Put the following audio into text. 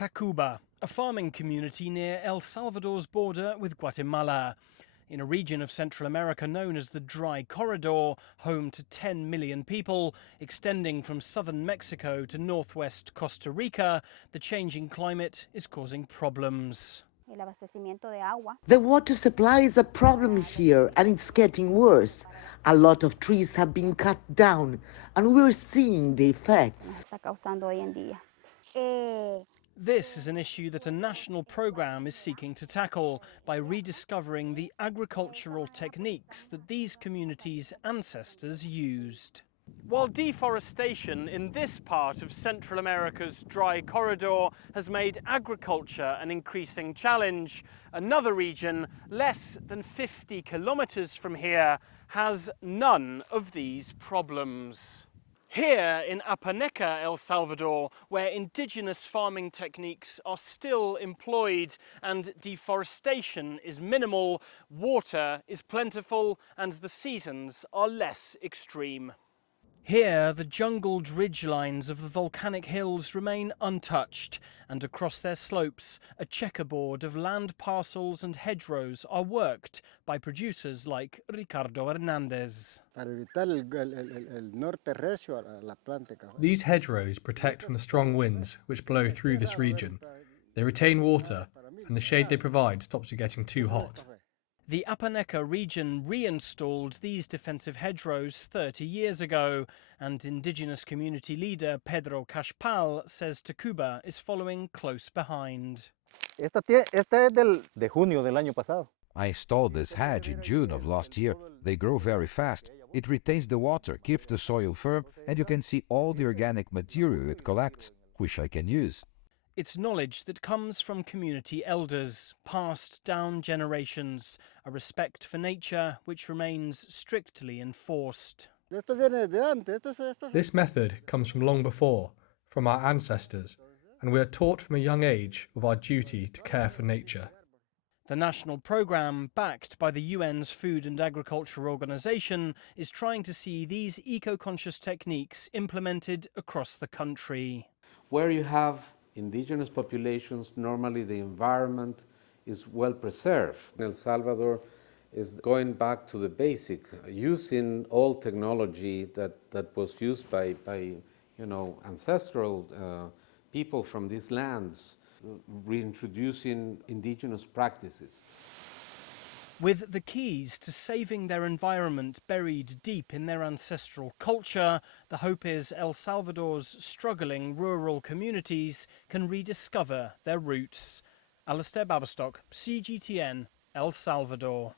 Tacuba, a farming community near El Salvador's border with Guatemala. In a region of Central America known as the Dry Corridor, home to 10 million people, extending from southern Mexico to northwest Costa Rica, the changing climate is causing problems. The water supply is a problem here, and it's getting worse. A lot of trees have been cut down, and we're seeing the effects. This is an issue that a national programme is seeking to tackle by rediscovering the agricultural techniques that these communities' ancestors used. While deforestation in this part of Central America's Dry Corridor has made agriculture an increasing challenge, another region less than 50 kilometres from here has none of these problems. Here in Apaneca, El Salvador, where indigenous farming techniques are still employed and deforestation is minimal, water is plentiful and the seasons are less extreme. Here, the jungled ridgelines of the volcanic hills remain untouched, and across their slopes, a checkerboard of land parcels and hedgerows are worked by producers like Ricardo Hernandez. These hedgerows protect from the strong winds which blow through this region. They retain water, and the shade they provide stops it getting too hot. The Apaneca region reinstalled these defensive hedgerows 30 years ago, and Indigenous community leader Pedro Cashpal says Tacuba is following close behind. I installed this hedge in June of last year. They grow very fast. It retains the water, keeps the soil firm, and you can see all the organic material it collects, which I can use. It's knowledge that comes from community elders, passed down generations, a respect for nature which remains strictly enforced. This method comes from long before, from our ancestors, and we are taught from a young age of our duty to care for nature. The national programme, backed by the UN's Food and Agriculture Organization, is trying to see these eco-conscious techniques implemented across the country. Where you have indigenous populations, normally the environment is well preserved. El Salvador is going back to the basic, using all technology that was used by ancestral people from these lands, reintroducing indigenous practices. With the keys to saving their environment buried deep in their ancestral culture, the hope is El Salvador's struggling rural communities can rediscover their roots. Alasdair, Baverstock, CGTN, El Salvador.